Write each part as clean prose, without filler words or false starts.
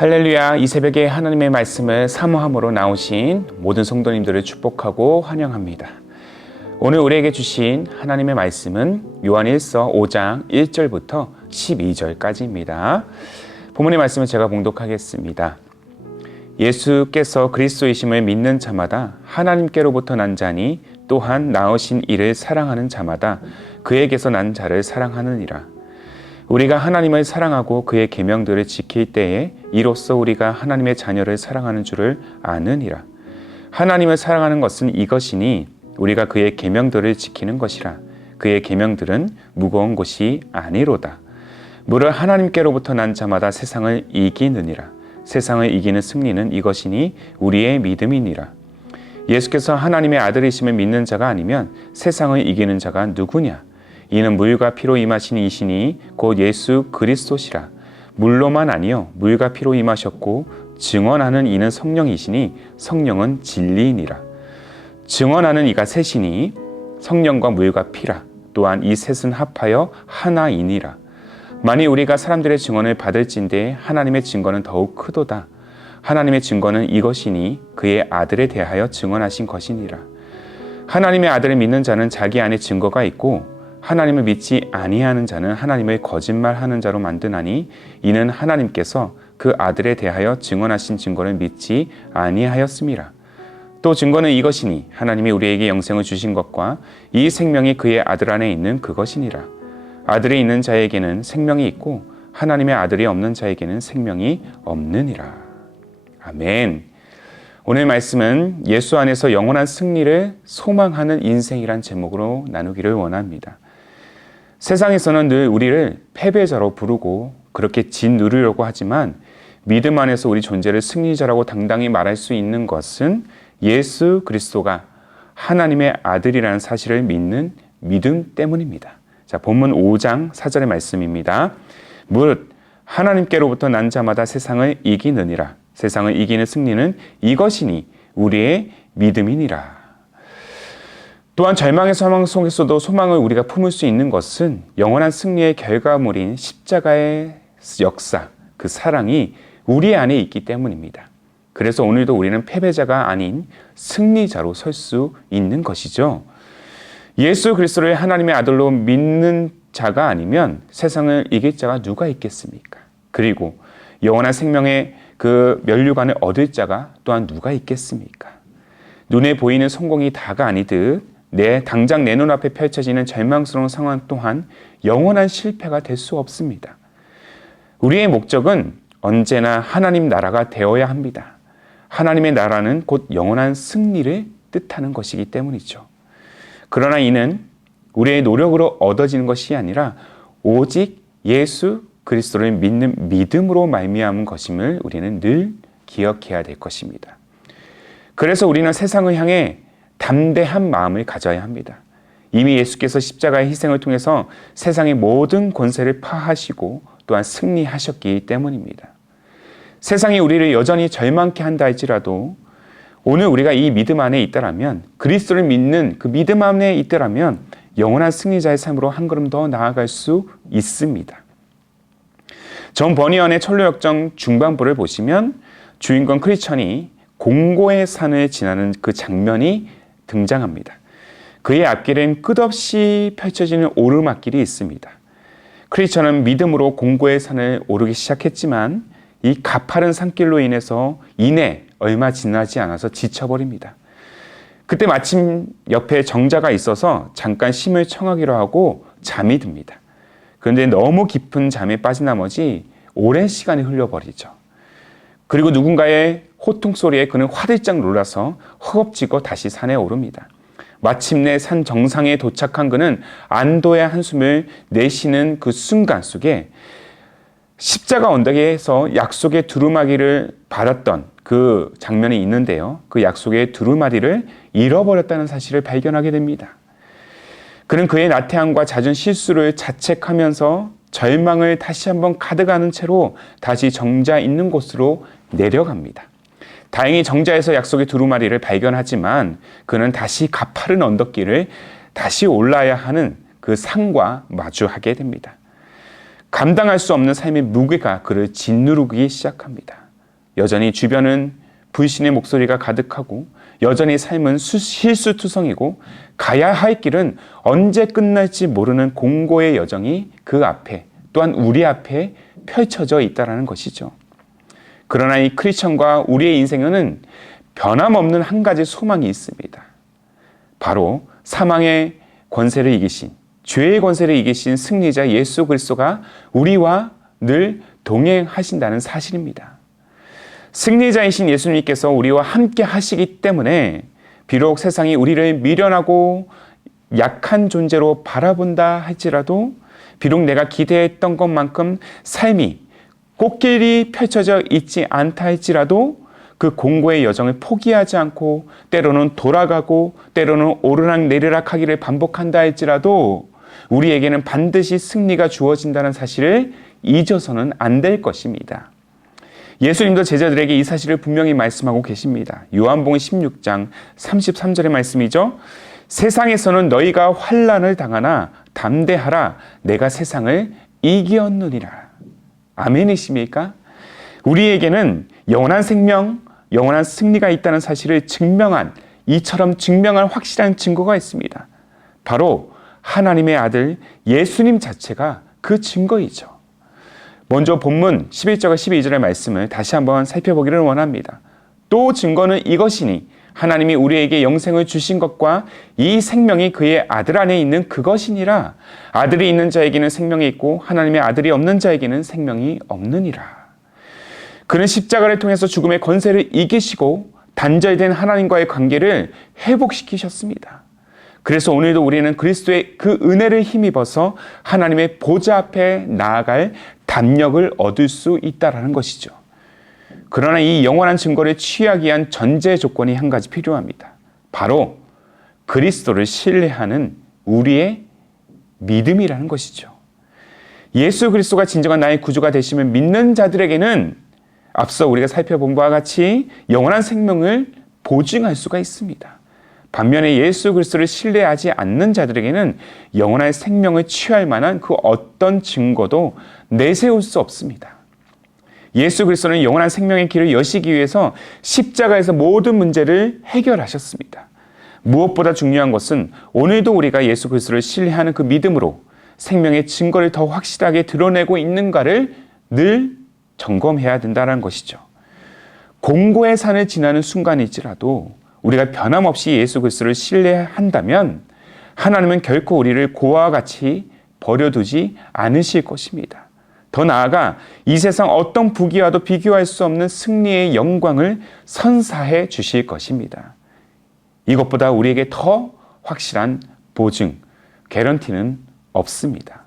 할렐루야. 이 새벽에 하나님의 말씀을 사모함으로 나오신 모든 성도님들을 축복하고 환영합니다. 오늘 우리에게 주신 하나님의 말씀은 요한일서 5장 1절부터 12절까지입니다. 본문의 말씀을 제가 봉독하겠습니다. 예수께서 그리스도이심을 믿는 자마다 하나님께로부터 난 자니 또한 나으신 이를 사랑하는 자마다 그에게서 난 자를 사랑하느니라. 우리가 하나님을 사랑하고 그의 계명들을 지킬 때에 이로써 우리가 하나님의 자녀를 사랑하는 줄을 아느니라. 하나님을 사랑하는 것은 이것이니 우리가 그의 계명들을 지키는 것이라. 그의 계명들은 무거운 것이 아니로다. 무릇 하나님께로부터 난 자마다 세상을 이기느니라. 세상을 이기는 승리는 이것이니 우리의 믿음이니라. 예수께서 하나님의 아들이심을 믿는 자가 아니면 세상을 이기는 자가 누구냐? 이는 물과 피로 임하신 이시니 곧 예수 그리스도시라. 물로만 아니요 물과 피로 임하셨고 증언하는 이는 성령이시니 성령은 진리이니라. 증언하는 이가 셋이니 성령과 물과 피라. 또한 이 셋은 합하여 하나이니라. 만일 우리가 사람들의 증언을 받을진대 하나님의 증거는 더욱 크도다. 하나님의 증거는 이것이니 그의 아들에 대하여 증언하신 것이니라. 하나님의 아들을 믿는 자는 자기 안에 증거가 있고 하나님을 믿지 아니하는 자는 하나님을 거짓말하는 자로 만드나니 이는 하나님께서 그 아들에 대하여 증언하신 증거를 믿지 아니하였음이라. 또 증거는 이것이니 하나님이 우리에게 영생을 주신 것과 이 생명이 그의 아들 안에 있는 그것이니라. 아들이 있는 자에게는 생명이 있고 하나님의 아들이 없는 자에게는 생명이 없느니라. 아멘. 오늘 말씀은 예수 안에서 영원한 승리를 소망하는 인생이란 제목으로 나누기를 원합니다. 세상에서는 늘 우리를 패배자로 부르고 그렇게 짓누르려고 하지만 믿음 안에서 우리 존재를 승리자라고 당당히 말할 수 있는 것은 예수 그리스도가 하나님의 아들이라는 사실을 믿는 믿음 때문입니다. 자, 본문 5장 4절의 말씀입니다. 무릇 하나님께로부터 난 자마다 세상을 이기느니라. 세상을 이기는 승리는 이것이니 우리의 믿음이니라. 또한 절망의 상황 속에서도 소망을 우리가 품을 수 있는 것은 영원한 승리의 결과물인 십자가의 역사, 그 사랑이 우리 안에 있기 때문입니다. 그래서 오늘도 우리는 패배자가 아닌 승리자로 설 수 있는 것이죠. 예수 그리스도를 하나님의 아들로 믿는 자가 아니면 세상을 이길 자가 누가 있겠습니까? 그리고 영원한 생명의 그 면류관을 얻을 자가 또한 누가 있겠습니까? 눈에 보이는 성공이 다가 아니듯 당장 내 눈앞에 펼쳐지는 절망스러운 상황 또한 영원한 실패가 될 수 없습니다. 우리의 목적은 언제나 하나님 나라가 되어야 합니다. 하나님의 나라는 곧 영원한 승리를 뜻하는 것이기 때문이죠. 그러나 이는 우리의 노력으로 얻어지는 것이 아니라 오직 예수 그리스도를 믿는 믿음으로 말미암은 것임을 우리는 늘 기억해야 될 것입니다. 그래서 우리는 세상을 향해 담대한 마음을 가져야 합니다. 이미 예수께서 십자가의 희생을 통해서 세상의 모든 권세를 파하시고 또한 승리하셨기 때문입니다. 세상이 우리를 여전히 절망케 한다 할지라도 오늘 우리가 이 믿음 안에 있다라면, 그리스도를 믿는 그 믿음 안에 있다라면 영원한 승리자의 삶으로 한 걸음 더 나아갈 수 있습니다. 존 버니언의 철로역정 중반부를 보시면 주인공 크리스천이 공고의 산을 지나는 그 장면이 등장합니다. 그의 앞길엔 끝없이 펼쳐지는 오르막길이 있습니다. 크리스천은 믿음으로 공고의 산을 오르기 시작했지만 이 가파른 산길로 인해서 얼마 지나지 않아서 지쳐버립니다. 그때 마침 옆에 정자가 있어서 잠깐 쉼을 청하기로 하고 잠이 듭니다. 그런데 너무 깊은 잠에 빠진 나머지 오랜 시간이 흘려버리죠. 그리고 누군가의 호통 소리에 그는 화들짝 놀라서 허겁지겁 다시 산에 오릅니다. 마침내 산 정상에 도착한 그는 안도의 한숨을 내쉬는 그 순간 속에 십자가 언덕에서 약속의 두루마기를 받았던 그 장면이 있는데요. 그 약속의 두루마리를 잃어버렸다는 사실을 발견하게 됩니다. 그는 그의 나태함과 잦은 실수를 자책하면서 절망을 다시 한번 가득하는 채로 다시 정자 있는 곳으로 내려갑니다. 다행히 정자에서 약속의 두루마리를 발견하지만 그는 다시 가파른 언덕길을 다시 올라야 하는 그 산과 마주하게 됩니다. 감당할 수 없는 삶의 무게가 그를 짓누르기 시작합니다. 여전히 주변은 불신의 목소리가 가득하고 여전히 삶은 실수투성이고 가야 할 길은 언제 끝날지 모르는 공고의 여정이 그 앞에 또한 우리 앞에 펼쳐져 있다는 것이죠. 그러나 이 크리스천과 우리의 인생에는 변함없는 한 가지 소망이 있습니다. 바로 사망의 권세를 이기신, 죄의 권세를 이기신 승리자 예수 그리스도가 우리와 늘 동행하신다는 사실입니다. 승리자이신 예수님께서 우리와 함께 하시기 때문에 비록 세상이 우리를 미련하고 약한 존재로 바라본다 할지라도, 비록 내가 기대했던 것만큼 삶이 꽃길이 펼쳐져 있지 않다 할지라도 그 공고의 여정을 포기하지 않고 때로는 돌아가고 때로는 오르락내리락 하기를 반복한다 할지라도 우리에게는 반드시 승리가 주어진다는 사실을 잊어서는 안 될 것입니다. 예수님도 제자들에게 이 사실을 분명히 말씀하고 계십니다. 요한복음 16장 33절의 말씀이죠. 세상에서는 너희가 환난을 당하나 담대하라, 내가 세상을 이기었느니라. 아멘이십니까? 우리에게는 영원한 생명, 영원한 승리가 있다는 사실을 이처럼 증명한 확실한 증거가 있습니다. 바로 하나님의 아들 예수님 자체가 그 증거이죠. 먼저 본문 11절과 12절의 말씀을 다시 한번 살펴보기를 원합니다. 또 증거는 이것이니 하나님이 우리에게 영생을 주신 것과 이 생명이 그의 아들 안에 있는 그것이니라. 아들이 있는 자에게는 생명이 있고 하나님의 아들이 없는 자에게는 생명이 없느니라. 그는 십자가를 통해서 죽음의 권세를 이기시고 단절된 하나님과의 관계를 회복시키셨습니다. 그래서 오늘도 우리는 그리스도의 그 은혜를 힘입어서 하나님의 보좌 앞에 나아갈 담력을 얻을 수 있다는 것이죠. 그러나 이 영원한 증거를 취하기 위한 전제 조건이 한 가지 필요합니다. 바로 그리스도를 신뢰하는 우리의 믿음이라는 것이죠. 예수 그리스도가 진정한 나의 구주가 되심을 믿는 자들에게는 앞서 우리가 살펴본 바와 같이 영원한 생명을 보증할 수가 있습니다. 반면에 예수 그리스도를 신뢰하지 않는 자들에게는 영원한 생명을 취할 만한 그 어떤 증거도 내세울 수 없습니다. 예수 그리스도는 영원한 생명의 길을 여시기 위해서 십자가에서 모든 문제를 해결하셨습니다. 무엇보다 중요한 것은 오늘도 우리가 예수 그리스도를 신뢰하는 그 믿음으로 생명의 증거를 더 확실하게 드러내고 있는가를 늘 점검해야 된다는 것이죠. 공고의 산을 지나는 순간일지라도 우리가 변함없이 예수 그리스도를 신뢰한다면 하나님은 결코 우리를 고아와 같이 버려두지 않으실 것입니다. 더 나아가 이 세상 어떤 부귀와도 비교할 수 없는 승리의 영광을 선사해 주실 것입니다. 이것보다 우리에게 더 확실한 보증, 개런티는 없습니다.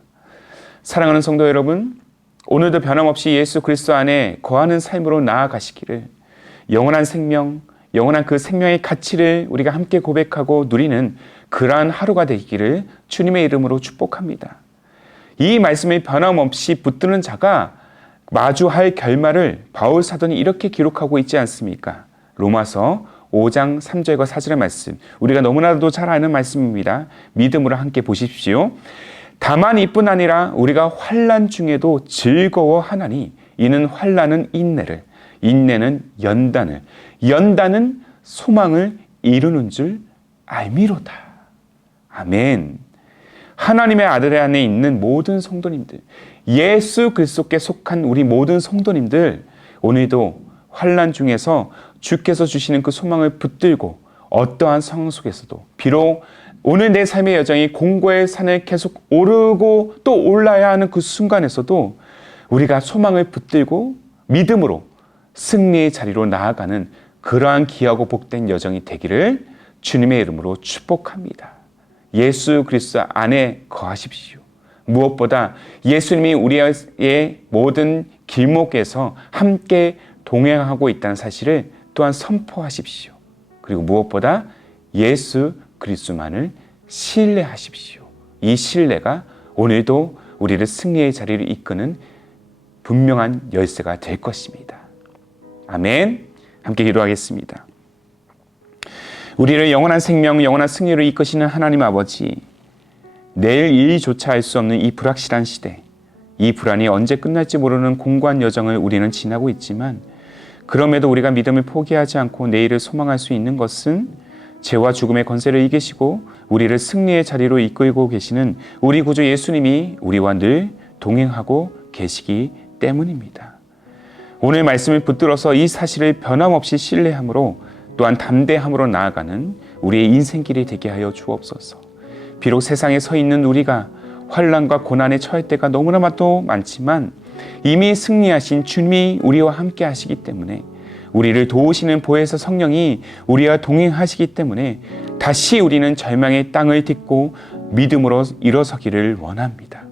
사랑하는 성도 여러분, 오늘도 변함없이 예수 그리스도 안에 거하는 삶으로 나아가시기를, 영원한 생명, 영원한 그 생명의 가치를 우리가 함께 고백하고 누리는 그러한 하루가 되기를 주님의 이름으로 축복합니다. 이 말씀에 변함없이 붙드는 자가 마주할 결말을 바울 사도는 이렇게 기록하고 있지 않습니까? 로마서 5장 3절과 4절의 말씀, 우리가 너무나도 잘 아는 말씀입니다. 믿음으로 함께 보십시오. 다만 이뿐 아니라 우리가 환난 중에도 즐거워하나니 이는 환난은 인내를, 인내는 연단을, 연단은 소망을 이루는 줄 알미로다. 아멘. 하나님의 아들 안에 있는 모든 성도님들, 예수 그리스도께 속한 우리 모든 성도님들, 오늘도 환난 중에서 주께서 주시는 그 소망을 붙들고 어떠한 상황 속에서도, 비록 오늘 내 삶의 여정이 공고의 산을 계속 오르고 또 올라야 하는 그 순간에서도 우리가 소망을 붙들고 믿음으로 승리의 자리로 나아가는 그러한 귀하고 복된 여정이 되기를 주님의 이름으로 축복합니다. 예수 그리스도 안에 거하십시오. 무엇보다 예수님이 우리의 모든 길목에서 함께 동행하고 있다는 사실을 또한 선포하십시오. 그리고 무엇보다 예수 그리스도만을 신뢰하십시오. 이 신뢰가 오늘도 우리를 승리의 자리를 이끄는 분명한 열쇠가 될 것입니다. 아멘. 함께 기도하겠습니다. 우리를 영원한 생명, 영원한 승리로 이끄시는 하나님 아버지, 내일 일조차 알 수 없는 이 불확실한 시대, 이 불안이 언제 끝날지 모르는 공고한 여정을 우리는 지나고 있지만 그럼에도 우리가 믿음을 포기하지 않고 내일을 소망할 수 있는 것은 죄와 죽음의 권세를 이기시고 우리를 승리의 자리로 이끌고 계시는 우리 구주 예수님이 우리와 늘 동행하고 계시기 때문입니다. 오늘 말씀을 붙들어서 이 사실을 변함없이 신뢰함으로 또한 담대함으로 나아가는 우리의 인생길이 되게 하여 주옵소서. 비록 세상에 서 있는 우리가 환난과 고난에 처할 때가 너무나도 많지만 이미 승리하신 주님이 우리와 함께 하시기 때문에 우리를 도우시는 보혜사 성령이 우리와 동행하시기 때문에 다시 우리는 절망의 땅을 딛고 믿음으로 일어서기를 원합니다.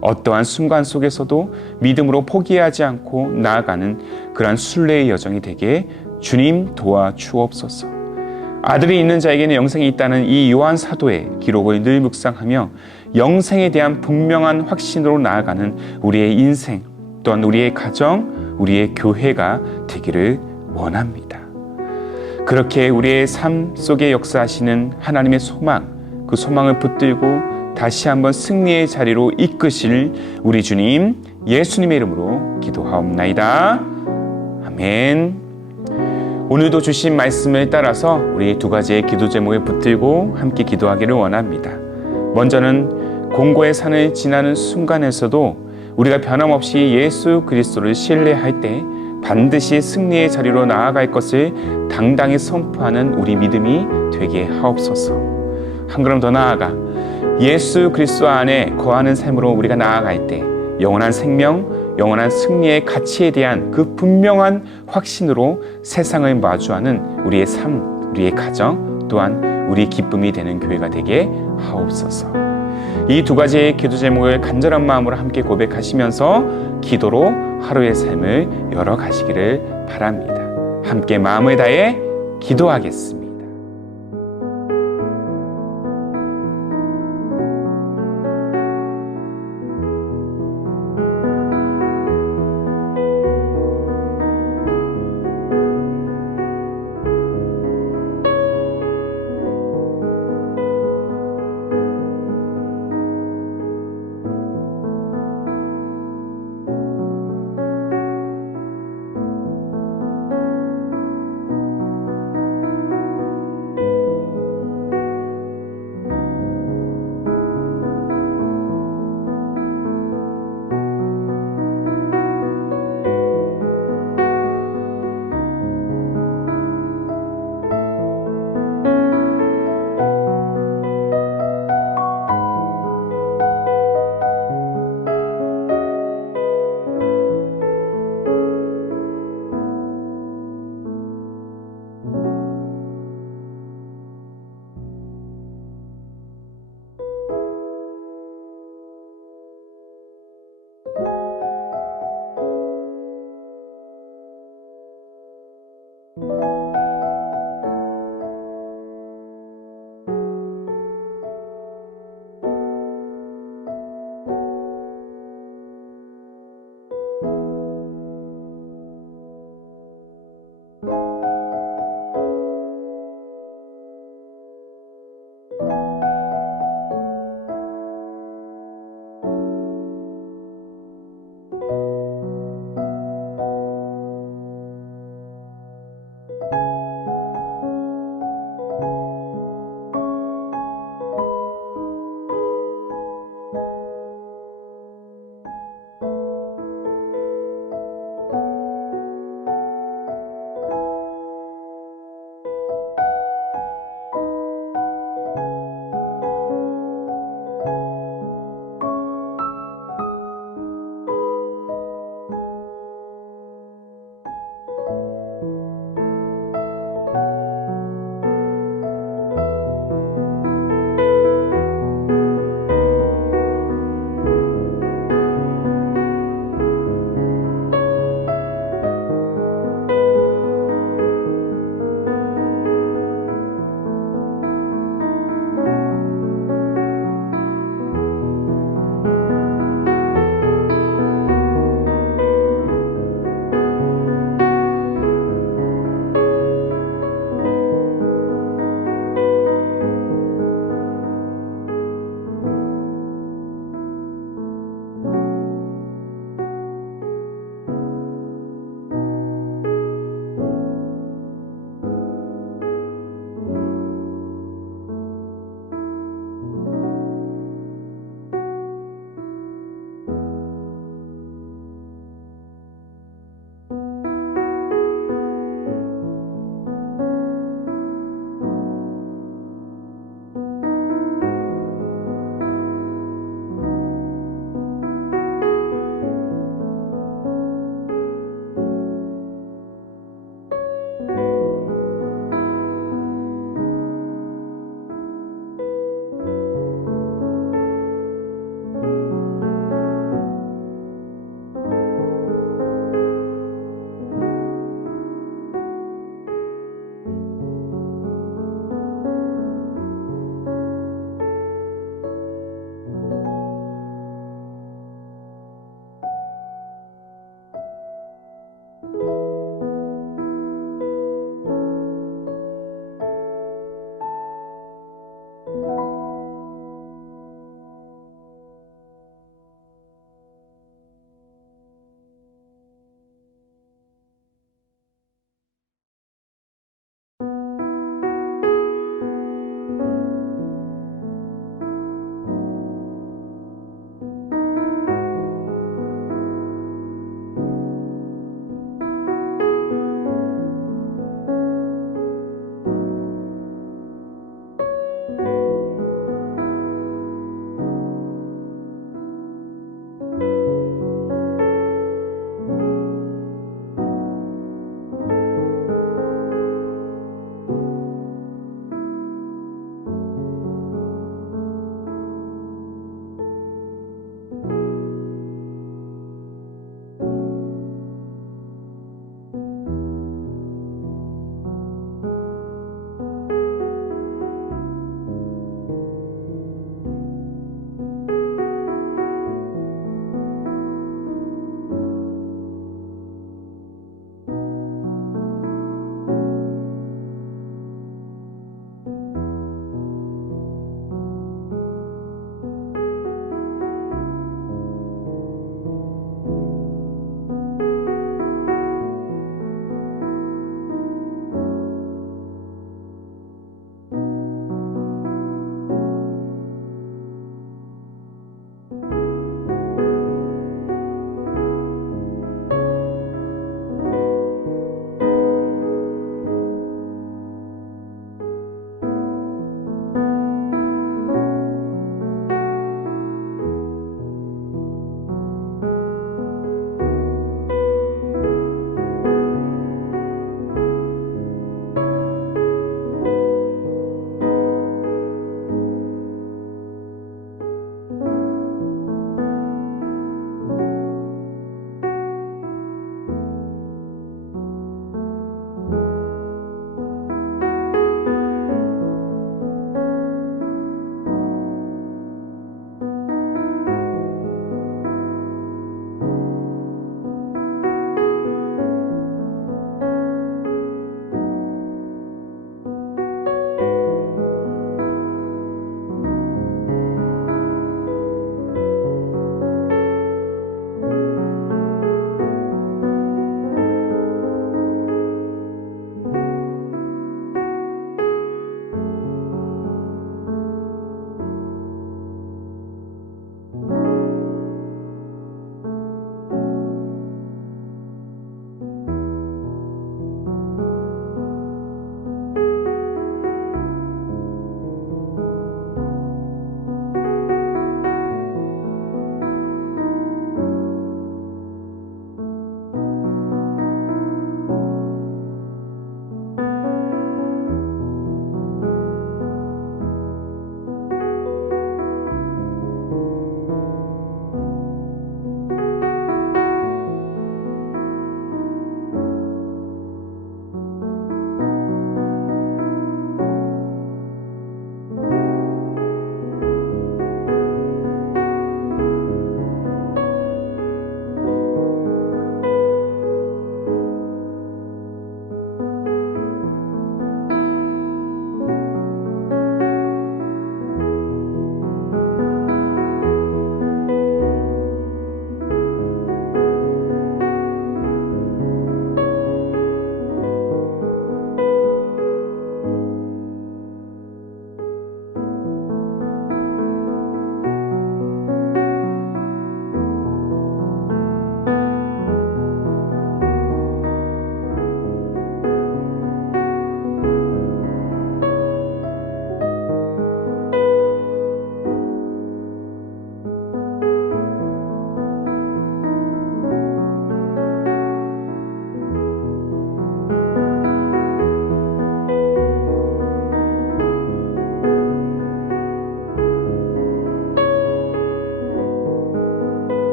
어떠한 순간 속에서도 믿음으로 포기하지 않고 나아가는 그러한 순례의 여정이 되게 주님 도와주옵소서. 아들이 있는 자에게는 영생이 있다는 이 요한 사도의 기록을 늘 묵상하며 영생에 대한 분명한 확신으로 나아가는 우리의 인생 또한 우리의 가정, 우리의 교회가 되기를 원합니다. 그렇게 우리의 삶 속에 역사하시는 하나님의 소망, 그 소망을 붙들고 다시 한번 승리의 자리로 이끄실 우리 주님 예수님의 이름으로 기도하옵나이다. 아멘. 오늘도 주신 말씀을 따라서 우리 두 가지의 기도 제목을 붙들고 함께 기도하기를 원합니다. 먼저는 공고의 산을 지나는 순간에서도 우리가 변함없이 예수 그리스도를 신뢰할 때 반드시 승리의 자리로 나아갈 것을 당당히 선포하는 우리 믿음이 되게 하옵소서. 한 걸음 더 나아가 예수 그리스도 안에 거하는 삶으로 우리가 나아갈 때 영원한 생명, 영원한 승리의 가치에 대한 그 분명한 확신으로 세상을 마주하는 우리의 삶, 우리의 가정, 또한 우리 기쁨이 되는 교회가 되게 하옵소서. 이 두 가지의 기도 제목을 간절한 마음으로 함께 고백하시면서 기도로 하루의 삶을 열어가시기를 바랍니다. 함께 마음을 다해 기도하겠습니다.